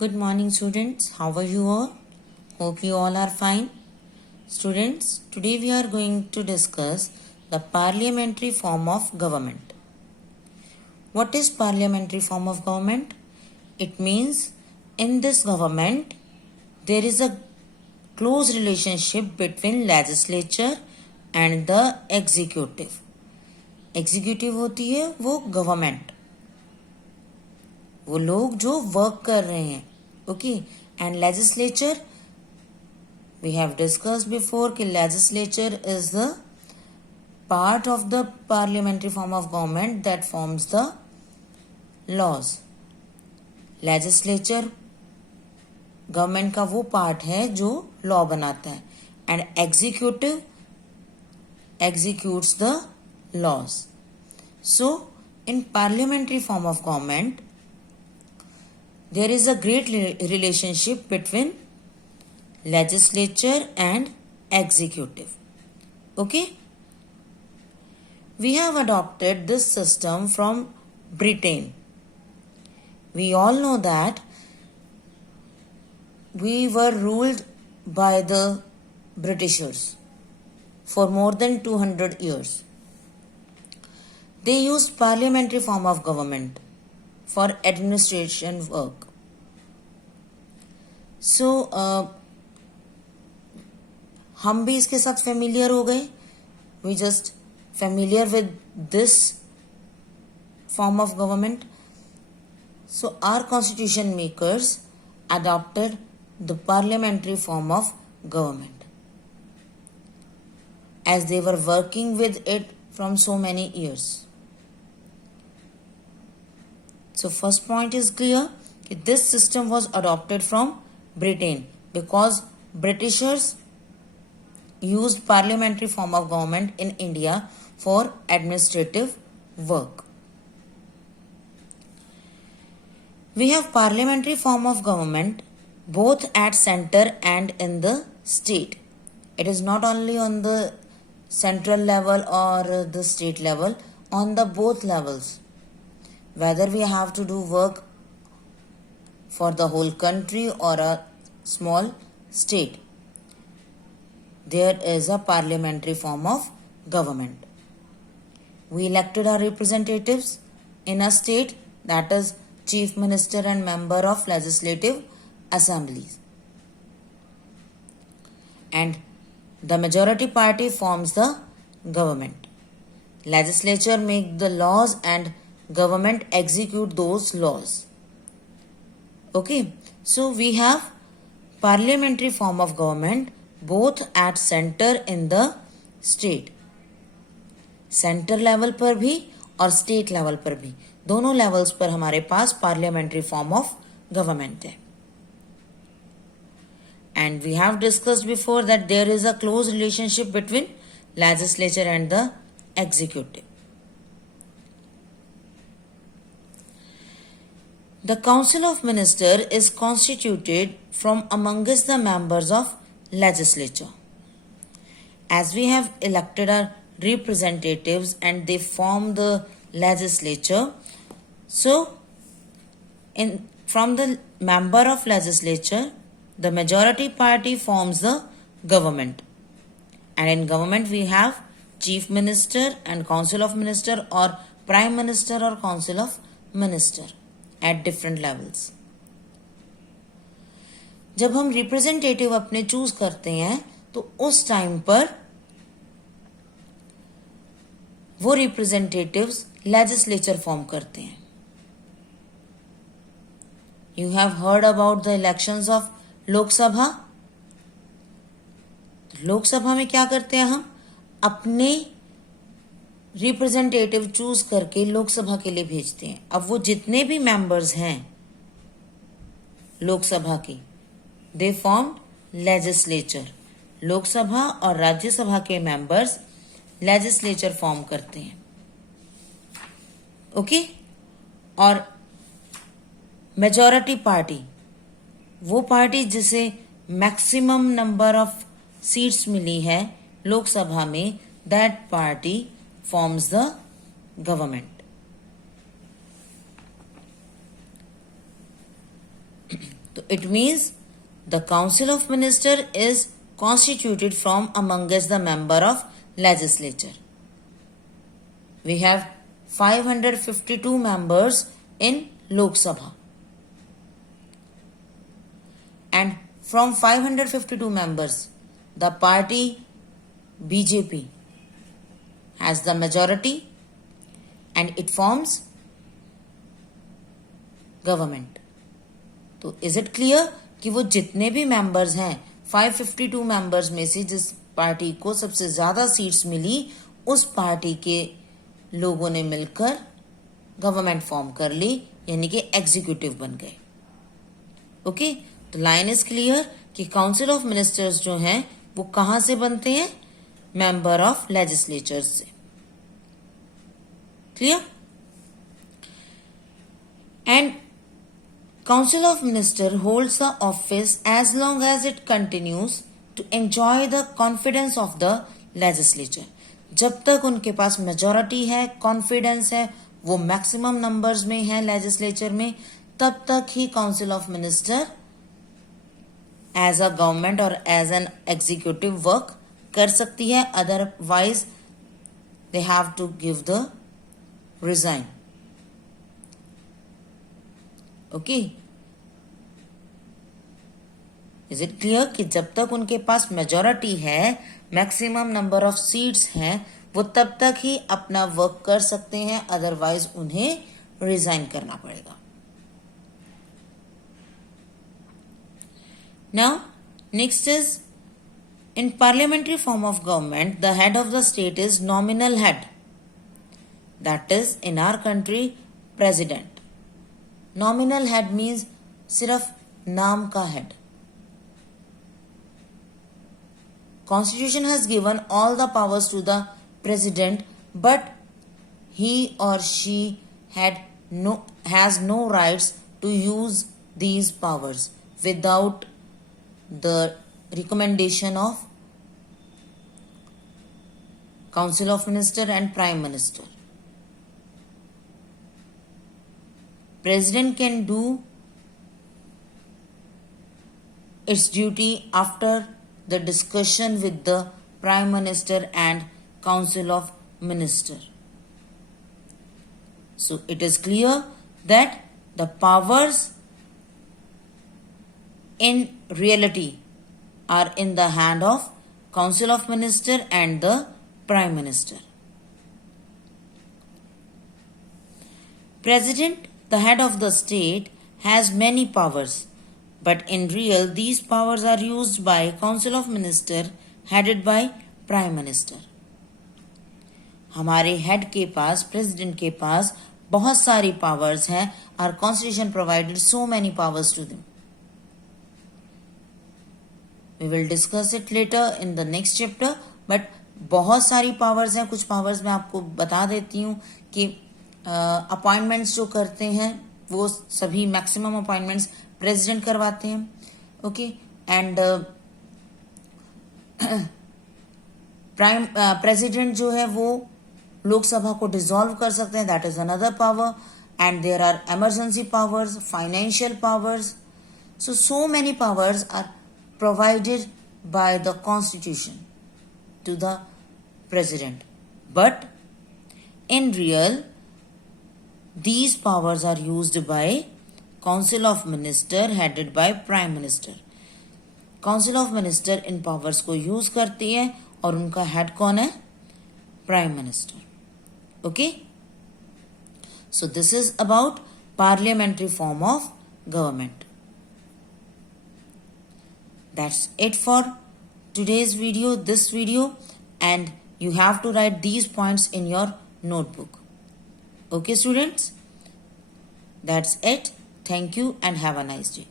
Good morning, students. How are you all? Hope you all are fine. Students, today we are going to discuss the parliamentary form of government. What is parliamentary form of government? It means in this government there is a close relationship between legislature and the executive. Executive होती है वो government, वो लोग जो work कर रहे हैं, okay. And legislature, we have discussed before कि legislature is the part of the parliamentary form of government that forms the laws. Legislature government का वो पार्ट है जो लॉ बनाता है, and executive executes the laws. So, in parliamentary form of government, there is a great relationship between legislature and executive. Okay? We have adopted this system from Britain. We all know that we were ruled by the Britishers for more than 200 years. They used parliamentary form of government for administration work. So, हम भी इसके साथ familiar हो गए. We just familiar with this form of government. So, our constitution makers adopted the parliamentary form of government, as they were working with it from so many years. So first point is clear that this system was adopted from Britain because Britishers used parliamentary form of government in India for administrative work. We have parliamentary form of government both at center and in the state. It is not only on the central level or the state level, on the both levels. Whether we have to do work for the whole country or a small state, there is a parliamentary form of government. We elected our representatives in a state, that is chief minister and member of legislative assemblies, and the majority party forms the government. Legislature make the laws and government execute those laws. Okay, so we have parliamentary form of government both at center in the state. Centre level पर भी और state level पर भी, दोनों levels पर हमारे पास parliamentary form of government है. And we have discussed before that there is a close relationship between legislature and the executive. The Council of Ministers is constituted from amongst the members of legislature. As we have elected our representatives and they form the legislature, so from the member of legislature, the majority party forms the government, and in government we have chief minister and council of minister or prime minister or council of minister at different levels. जब हम representative अपने choose करते हैं तो उस time पर वो representatives legislature form करते हैं. You have heard about the elections of Lok Sabha. Lok Sabha में क्या करते हैं, हम अपने रिप्रेजेंटेटिव चूज करके लोकसभा के लिए भेजते हैं. अब वो जितने भी मेंबर्स हैं लोकसभा के, दे फॉर्म लेजिस्लेचर. लोकसभा और राज्यसभा के मेंबर्स लेजिस्लेचर फॉर्म करते हैं. ओके. और मेजॉरिटी पार्टी, वो पार्टी जिसे मैक्सिमम नंबर ऑफ सीट्स मिली है लोकसभा में, that party forms the government. तो it means the Council of Minister is constituted from amongst the member of legislature. We have 552 members in Lok Sabha. And from 552 members, the party BJP has the majority and it forms government. तो is it clear कि वो जितने भी members हैं 552 members में से जिस party को सबसे ज्यादा सीट्स मिली उस पार्टी के लोगों ने मिलकर गवर्नमेंट फॉर्म कर ली, यानी कि एग्जीक्यूटिव बन गए. ओके, तो लाइन इज क्लियर कि काउंसिल ऑफ मिनिस्टर्स जो हैं वो कहां से बनते हैं? मेंबर ऑफ लेजिस्लेचर से. Clear? And Council of Minister holds the office as long as it continues to enjoy the confidence of the legislature. जब तक उनके पास मेजॉरिटी है, कॉन्फिडेंस है, वो मैक्सिमम नंबर्स में है लेजिस्लेचर में, तब तक ही council of minister as a government और एज एन एग्जीक्यूटिव वर्क कर सकती है. Otherwise they have to give the resign. Okay, is it clear कि जब तक उनके पास मेजॉरिटी है, मैक्सिमम नंबर ऑफ सीट्स हैं, वो तब तक ही अपना वर्क कर सकते हैं, अदरवाइज उन्हें रिजाइन करना पड़ेगा. Now next is in parliamentary form of government the head of the state is nominal head, that is in our country president. Nominal head means सिर्फ नाम का head. Constitution has given all the powers to the president, but he or she has no rights to use these powers without the recommendation of Council of Minister and Prime Minister. President can do its duty after the discussion with the Prime Minister and Council of Minister. So it is clear that the powers in reality are in the hand of Council of Minister and the Prime Minister. President, the head of the state, has many powers. But in real, these powers are used by Council of Minister headed by Prime Minister. हमारे head के पास, president के पास बहुत सारी powers हैं. Our Constitution provided so many powers to them. We will discuss it later in the next chapter. But बहुत सारी powers हैं. कुछ पावर्स मैं आपको बता देती हूँ कि अपॉइंटमेंट्स जो करते हैं वो सभी मैक्सिमम अपॉइंटमेंट्स प्रेसिडेंट करवाते हैं. ओके, एंड प्रेसिडेंट जो है वो लोकसभा को डिसॉल्व कर सकते हैं, that is another power. And there are emergency powers, financial powers. So many powers are provided by the constitution to the president. But in real these powers are used by Council of Minister headed by Prime Minister. Council of Minister in powers को use करती है और उनका head कौन है? Prime Minister. Okay? So this is about parliamentary form of government. That's it for today's video, this video, and you have to write these points in your notebook. Okay, students? That's it. Thank you and have a nice day.